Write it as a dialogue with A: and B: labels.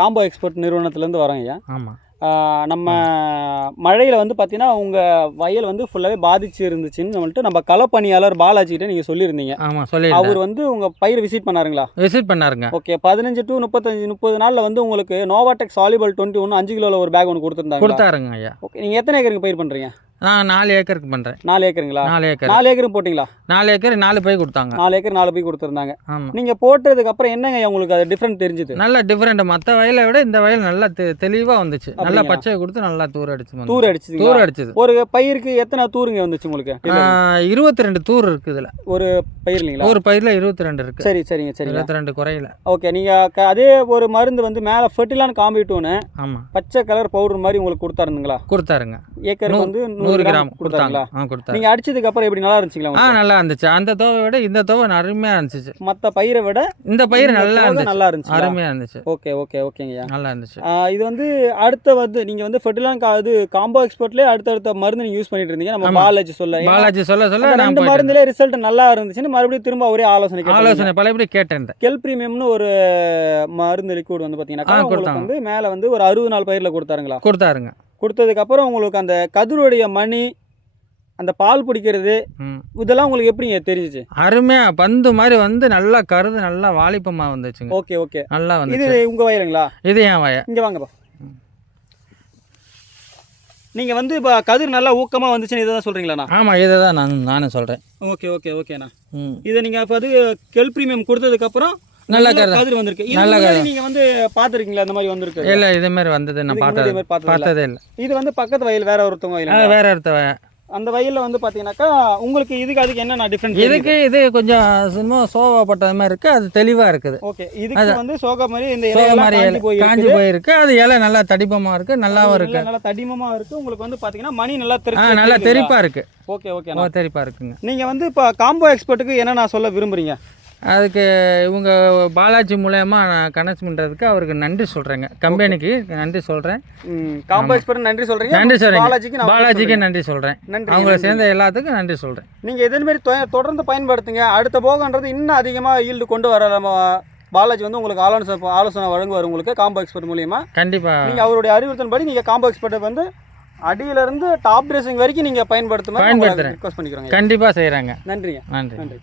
A: Combo export நிறுவனத்துலேருந்து வரோம் ஐயா.
B: ஆமாம்
A: நம்ம மழையில் வந்து பார்த்தீங்கன்னா உங்கள் வயல் வந்து ஃபுல்லாகவே பாதிச்சு இருந்துச்சுன்னு சொல்லிட்டு நம்ம களப்பணியாளர் பாலாஜிகிட்ட நீங்கள் சொல்லியிருந்தீங்க.
B: ஆமாம் சொல்லியிருந்தேன்.
A: அவர் வந்து உங்கள் பயிர் விசிட் பண்ணாருங்களா?
B: விசிட் பண்ணாருங்க.
A: ஓகே பதினஞ்சு டு முப்பத்தஞ்சு முப்பது நாளில் வந்து உங்களுக்கு நோவாடெக் சாலிபல் டுவெண்ட்டி ஒன்று அஞ்சு கிலோவில் ஒரு பேக் ஒன்று கொடுத்துருந்தாங்க
B: கொடுத்தாருங்க ஐயா.
A: ஓகே நீங்கள் எத்தனை ஏக்கருக்கு பயிர் பண்ணுறீங்க
B: நான் நாலு ஏக்கருக்கு பண்ணுறேன்
A: நாலு ஏக்கருங்களா?
B: நாலு ஏக்கர்.
A: நாலு ஏக்கரும் போட்டிங்களா?
B: நாலு ஏக்கர் நாலு பை கொடுத்தாங்க.
A: நாலு ஏக்கர் நாலு போய் கொடுத்துருந்தாங்க.
B: ஆமாம்
A: நீங்கள் போட்டதுக்கு அப்புறம் என்னங்க உங்களுக்கு அது டிஃப்ரெண்ட் தெரிஞ்சுது?
B: நல்ல டிஃப்ரெண்ட் மற்ற வயலை விட இந்த வயல் நல்லா தெளிவாக வந்துச்சு. நல்லா? பச்சையை கொடுத்து நல்லா தூர் அடிச்சு.
A: தூர் அடிச்சுதுங்களா?
B: தூர் அடிச்சது.
A: ஒரு பயிருக்கு எத்தனை தூருங்க வந்துச்சு உங்களுக்கு?
B: இருபத்தி ரெண்டு தூர் இருக்குது இதில்.
A: ஒரு பயிர் இல்லைங்களா
B: ஒரு பயிரில் இருபத்தி ரெண்டு இருக்குது
A: சரி சரிங்க சரிங்க.
B: இருபத்தி ரெண்டு குறையில
A: ஓகே நீங்கள் அதே ஒரு மருந்து வந்து மேலே ஃபெர்டிலான் காம்பிட்டோன்னு
B: ஆமாம்
A: பச்சை கலர் பவுடர் மாதிரி உங்களுக்கு கொடுத்தாருந்துங்களா
B: கொடுத்தாருங்க.
A: ஏக்கருக்கு வந்து
B: நூறு கிராம் கொடுத்தாங்க. ஆ கொடுத்தாங்க.
A: நீங்கள் அடிச்சதுக்கு அப்புறம் எப்படி நல்லா இருந்துச்சுங்களா
B: ஆ நல்லா இருந்துச்சு. அந்த தோவை விட இந்த தோவை அருமையாக இருந்துச்சு.
A: மற்ற பயிரை விட
B: இந்த பயிர் நல்லா
A: தோகை
B: இருந்துச்சு.
A: நல்லா இருந்துச்சு
B: அருமையாக இருந்துச்சு.
A: ஓகே ஓகே ஓகேங்கய்யா.
B: நல்லா இருந்துச்சு.
A: இது வந்து அடுத்த வந்து நீங்கள் வந்து ஃபெர்டிலான் இது காம்போ எக்ஸ்போர்ட்லேயே அடுத்தடுத்த மருந்து நீங்கள் யூஸ் பண்ணிட்டு இருந்தீங்க. நம்ம. பாலாஜி சொல்ல
B: பாலாஜி சொல்ல சொல்ல
A: ரெண்டு மருந்துல ரிசல்ட் நல்லா இருந்துச்சுன்னு மறுபடியும் திரும்ப ஒரே ஆலோசனை.
B: ஆலோசனை பலபடி கேட்டேன்.
A: கெல் பிரீமியம்னு ஒரு மருந்து லிக்விட் வந்து பார்த்தீங்கன்னா. வந்து மேலே வந்து ஒரு அறுபது நாள் பயிரில் கொடுத்தாருங்களா?
B: கொடுத்தாருங்க.
A: கொடுத்ததுக்கு அப்புறம் உங்களுக்கு அந்த கதிருடைய மணி அந்த பால் பிடிக்கிறது இதெல்லாம் உங்களுக்கு எப்படிங்க தெரிஞ்சிச்சு?
B: அருமையாக பந்து மாதிரி வந்து நல்லா கருது நல்லா வாலிப்பமாக வந்துச்சுங்க.
A: Okay okay.
B: நல்லா
A: இது
B: வந்துச்சு
A: உங்க வயலுங்களா?
B: இது என் வய.
A: இங்க வாங்கப்பா நீங்க வந்து இப்போ கதிர் நல்லா ஊக்கமா வந்துச்சுன்னு இதை தான் சொல்றீங்களாண்ணா?
B: ஆமாம் இதை தான் நான் நானும் சொல்கிறேன்
A: ஓகே ஓகே ஓகேண்ணா. இதை நீங்க இப்போ அது கெல் பிரீமியம் கொடுத்ததுக்கு அப்புறம்
B: நல்ல
A: நல்ல
B: கதிர்.
A: கதிர் வந்திருக்கு. இது
B: நல்ல
A: முன்னாடி நீங்க வந்து பார்த்துருக்கீங்களா? அந்த மாதிரி வந்திருக்கு.
B: இல்லை இதேமாரி வந்தது நான் பார்த்தது
A: இது மாதிரி பார்த்தது இல்ல. இது வந்து பக்கத்து வயல் வேற ஒருத்தவங்க வயல்
B: வேற ஒருத்த
A: அந்த வயல்ல வந்து பாத்தீங்கன்னாக்கா உங்களுக்கு இதுக்கு அதுக்கு என்ன டிஃபரன்ஸ்
B: இதுக்கு இது கொஞ்சம் சும்மா சோவாப்பட்டது மாதிரி இருக்குது அது தெளிவாக இருக்குது.
A: ஓகே இதுக்கு வந்து சோகா மாதிரி இந்த
B: சோக மாதிரி
A: காஞ்சி
B: போயிருக்கு. அது இலை நல்லா தடிப்பமாக இருக்குது நல்லாவும் இருக்கு.
A: நல்லா தடிமமா இருக்கு. உங்களுக்கு வந்து பாத்தீங்கன்னா மணி நல்லா தெரிஞ்சு
B: நல்லா தெளிப்பாக இருக்குது
A: ஓகே ஓகே
B: ஓ தெளிப்பாக இருக்குங்க.
A: நீங்க வந்து இப்போ காம்போ எக்ஸ்பர்ட்டுக்கு என்ன நான் சொல்ல விரும்புறீங்க?
B: அதுக்கு இவங்க பாலாஜி மூலயமா நான் கனெக்ட் பண்ணுறதுக்கு அவருக்கு நன்றி சொல்கிறேங்க கம்பெனிக்கு நன்றி சொல்கிறேன்
A: காம்போ எக்ஸ்பர்ட் நன்றி சொல்றீங்க.
B: நன்றி சொல்கிறேன்
A: பாலாஜிக்கு
B: பாலாஜிக்கு நன்றி சொல்கிறேன்
A: நன்றி
B: அவங்கள சேர்ந்த எல்லாத்துக்கும் நன்றி சொல்கிறேன்
A: நீங்க இதே மாதிரி தொடர்ந்து பயன்படுத்துங்க அடுத்த போகன்றது இன்னும் அதிகமா ஈல்டு கொண்டு வர நம்ம பாலாஜி வந்து உங்களுக்கு ஆலோசனை ஆலோசனை வழங்குவார் உங்களுக்கு காம்போ எக்ஸ்பர்ட் மூலியமா.
B: கண்டிப்பாக
A: நீங்க அவருடைய அறிவுறுத்தன்படி நீங்க காம்போ எக்ஸ்பர்ட்டை வந்து அடியில இருந்து டாப் ட்ரெஸ்ஸிங் வரைக்கும் நீங்க பயன்படுத்தும்
B: பயன்படுத்துறேன்.
A: ரிக்வஸ்ட் பண்ணிக்கிறோங்க.
B: கண்டிப்பாக செய்கிறாங்க
A: நன்றிங்க.
B: நன்றி.
A: நன்றி.